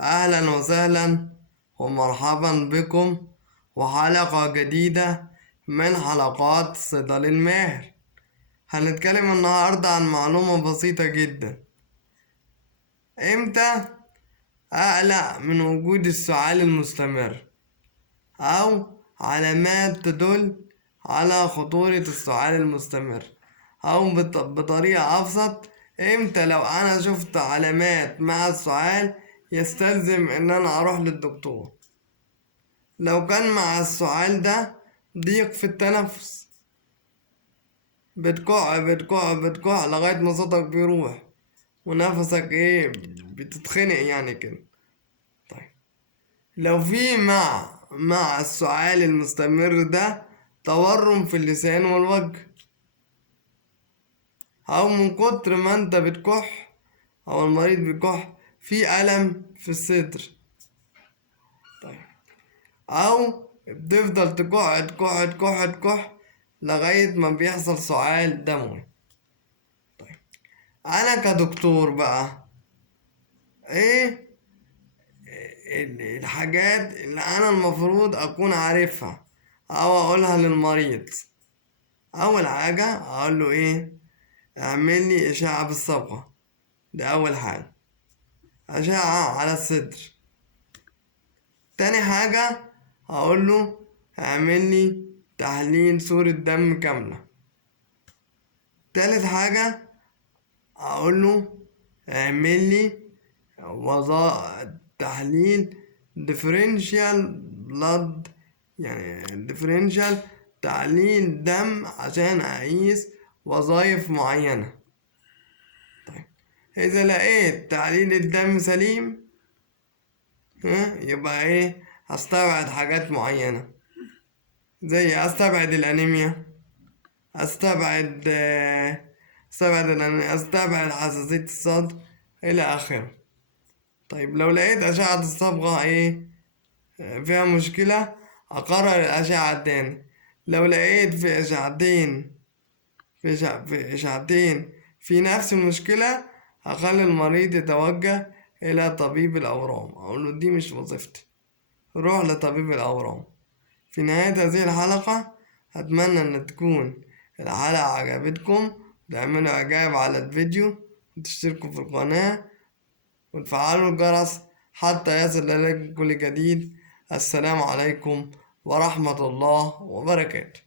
أهلا وسهلا ومرحبا بكم وحلقة جديدة من حلقات صيدلي الماهر. هنتكلم النهاردة عن معلومة بسيطة جدا. امتى أقلق من وجود السعال المستمر، أو علامات تدل على خطورة السعال المستمر، أو بطريقة أبسط، امتى لو أنا شفت علامات مع السعال يستلزم إن أنا أروح للدكتور. لو كان مع السعال ده ضيق في التنفس، بتكح لغاية ما صوتك بيروح ونفسك بتتخنق يعني كده. طيب، لو في مع السعال المستمر ده تورم في اللسان والوجه، أو من كتر ما انت بتكح أو المريض بيكح في ألم في الصدر. طيب، أو بتفضل تكح لغاية ما بيحصل سعال دموي. طيب، أنا كدكتور بقى إيه الحاجات اللي أنا المفروض أكون عارفها أو أقولها للمريض؟ أول حاجة أقول له اعمل لي إشعة بالصبغة. ده أول حاجة، أشعة على الصدر. تاني حاجة هقول له اعمل لي تحليل صورة دم كاملة. تالت حاجة اقول له اعمل لي تحليل differential blood، يعني differential تحليل دم عشان اقيس وظائف معينة. طيب، اذا لقيت تحليل الدم سليم يبقى هستبعد حاجات معينة، زي استبعد الانيميا، استبعد استبعد حساسية الصدر الى اخره. طيب، لو لقيت اشعة الصبغة فيها مشكلة، اقرر الاشعة التاني. لو لقيت في اشعتين في نفس المشكلة، هخلي المريض يتوجه الى طبيب الاورام، اقول له دي مش وظيفتي، روح لطبيب الاورام. في نهاية هذه الحلقة أتمنى أن تكون الحلقة عجبتكم، تعملوا إعجاب على الفيديو وتشتركوا في القناة وتفعلوا الجرس حتى يصل إليكم كل جديد. السلام عليكم ورحمة الله وبركاته.